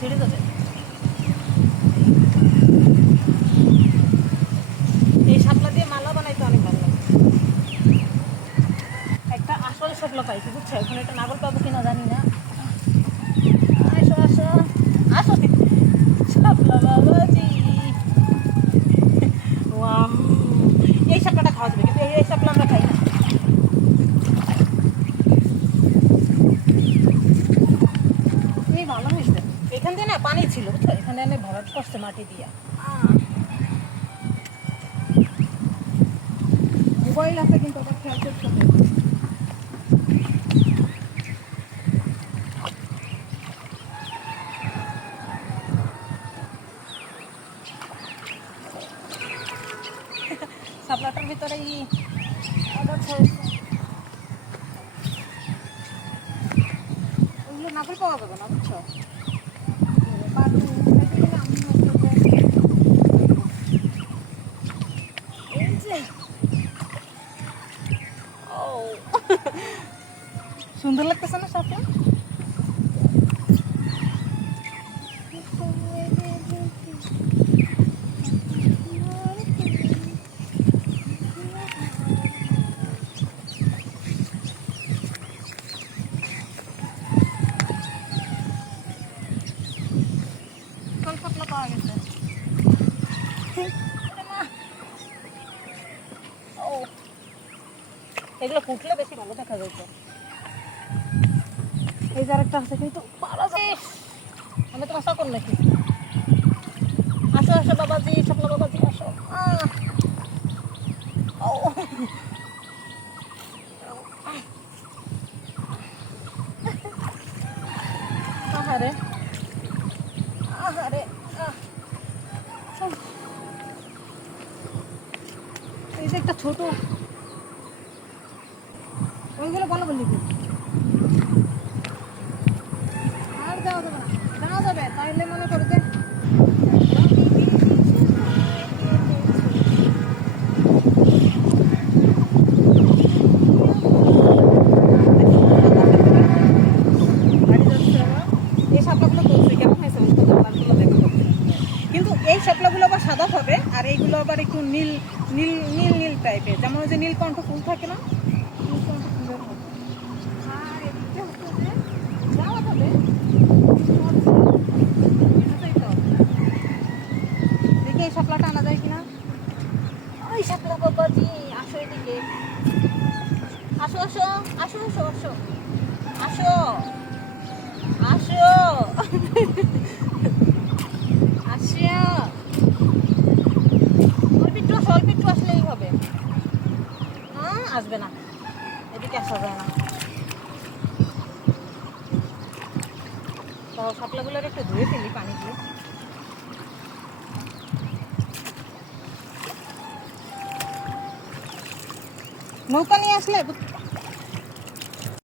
ছেড়ে যাবে। এই শাপলা দিয়ে মালা বানাইতে অনেক ভালো লাগে। একটা আসল শাপলা পাইছি বুঝছো, এখন এটা নাগর পাবো কিনা জানি না। আসো আসো আসো শাপলা বাবাজি। ওয়াও, এই শাপলাটা খাওয়া যাবে, কিন্তু এই শাপলা আমরা খাই না। এই ভালো হয়েছে, এখান দিয়ে না পানি ছিল বুঝছো, এখানে অনেক ভরাট করছে মাটি দিয়া। মোবাইল আছে কিন্তু ওটা খেয়াল করতে হবে। শাপলাটার ভিতরে ওইগুলো নাপেল পাওয়া যাবে না বুঝছো। সুন্দর লাগতেছে না শাপলা? শাপলা পাওয়া গেছে। এগুলো ফুটলে বেশি ভালো দেখা যেত। এই যে আরেকটা আছে কিন্তু পারা যায়। আমি তোমার সকল নাকি? আসো আসো বাবাজি, শাপলা বাবাজি আসো। আহারে আহারে, এই যে একটা ছোট, ওইগুলো ভালো বললি আর দেওয়া যাবে না, দেওয়া যাবে তাইলে মনে করো যে এই শাপলাগুলো করছে কেমন হয়েছে কিন্তু এই শাপলাগুলো আবার সাদা হবে, আর এইগুলো আবার একটু নীল নীল নীল নীল টাইপের, যেমন ওই যে নীলকণ্ঠ ফুল থাকে না, নীলকণ্ঠ ফুলের হবে। আর এদিকে হচ্ছে যে যাওয়া যাবে, দেখি এই শাপলাটা আনা যায় কিনা। ওই শাপলা বাবাজি আসো এদিকে, আসো আসো আসো আসো আসো আসো আসো আসো, অল্প একটু আসলেই হবে। আসবে না, এদিকে আসা যায় না। তো শাপলাগুলোর একটু ধুয়ে ফেলি পানি দিয়ে। নৌকা নিয়ে আসলে